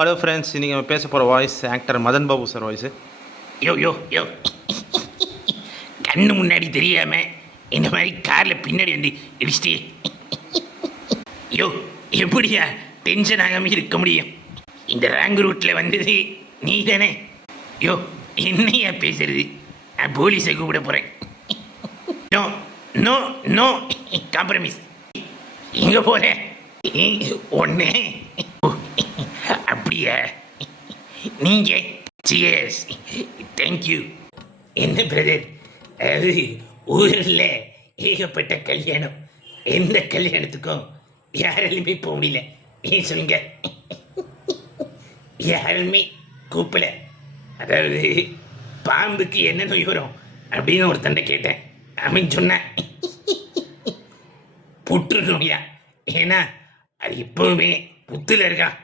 Hello friends, இன்றைக்கி நம்ம பேச போகிற voice actor Madan Babu sir voice. Yo yo yo கண்ணு முன்னாடி தெரியாம இந்த மாதிரி காரில் பின்னாடி வந்து இடிச்சிட்டே. யோ எப்படியா டென்ஷன் ஆகாம இருக்க முடியும்? இந்த ராங் ரூட்டில் வந்தது நீ தானே? யோ என்னையா பேசுறது? நான் போலீஸை கூப்பிட போகிறேன். No no no compromise. எங்கே போகிறேன்? ஒன்று அப்படியா? நீங்கள் சியர்ஸ். தேங்க்யூ. என்ன பிரதர், அது ஊரில் ஏகப்பட்ட கல்யாணம். எந்த கல்யாணத்துக்கும் யாராலுமே போக முடியல. ஏன் சொல்லுங்க? யாருமே கூப்பிடல. அதாவது பாம்புக்கு என்ன நோய் வரும் அப்படின்னு ஒரு தண்டை கேட்டேன். அவன் சொன்னேன் புற்று நோயா. ஏன்னா அது எப்பவுமே புத்துல இருக்கான்.